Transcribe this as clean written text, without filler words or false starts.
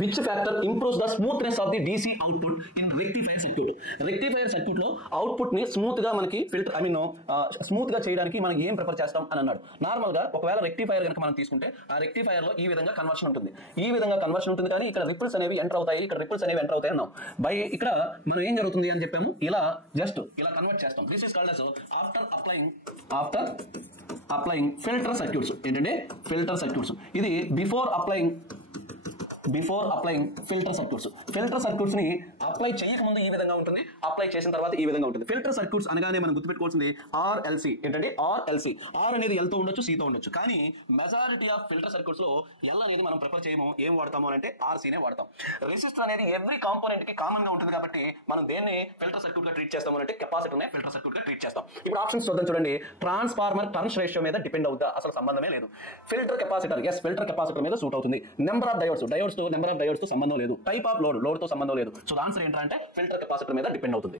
Which factor improves the smoothness of the DC output in rectifier circuit. Rectifier circuit లో output ని smooth గా మనకి filter smooth గా చేయడానికి మనం ఏం ప్రిఫర్ చేస్తాం అని అన్నాడు. నార్మల్ గా ఒకవేళ రెక్టిఫైర్ కనుక మనం తీసుకుంటే ఆ రెక్టిఫైర్ లో ఈ విధంగా కన్వర్షన్ ఉంటుంది, కానీ ఇక్కడ రిపుల్స్ అనేవి ఎంటర్ అవుతాయి, అన్నాం. ఇక్కడ మనం ఏం జరుగుతుంది అని చెప్పాము, ఇలా జస్ట్ ఇలా కన్వర్ట్ చేస్తాం. This is called as after applying filter circuits. ఏంటంటే ఫిల్టర్ సర్క్యూట్స్. ఇది బిఫోర్ అప్లయింగ్ ఫిల్టర్ సర్క్యూట్స్ ని అప్లై చేయకముందు ఈ విధంగా ఉంటుంది, అప్లై చేసిన తర్వాత ఈ విధంగా ఉంటుంది. ఫిల్టర్ సర్క్యూట్స్ అనగానే మనం గుర్తుపెట్టుకోవాల్సింది RLC. ఏంటంటే RLC. ఆర్ అనేది L తో ఉండొచ్చు, C తో ఉండొచ్చు, కానీ మెజారిటీ ఆఫ్ ఫిల్టర్ సర్క్యూట్స్ లో L అనేది మనం ప్రిఫర్ చేయము. ఏం వాడతాము అంటే RC నే వాడతాం. రెసిస్టర్ అనేది ఎవ్రీ కాంపోనెంట్ కి కామన్ గా ఉంటుంది కాబట్టి మనం దేన్ని ఫిల్టర్ సర్క్యూట్ గా ట్రీట్ చేస్తాము అంటే కెపాసిటర్ నే ఫిల్టర్ సర్క్యూట్ గా ట్రీట్ చేస్తాం. ఇప్పుడు ఆప్షన్స్ చూద్దాం. చూడండి, ట్రాన్స్ఫార్మర్ టర్న్స్ రేషియో మీద డిపెండ్ అవుతా, అసలు సంబంధమే లేదు. ఫిల్టర్ కెపాసిటర్ మీద సూట్ అవుతుంది. నెంబర్ ఆఫ్ డయోడ్స్ తో సంబంధం లేదు. టైప్ ఆఫ్ లోడ్ తో సంబంధం లేదు. సో ఆన్సర్ ఏంటంటే ఫిల్టర్ కెపాసిటర్ మీద డిపెండ్ అవుతుంది.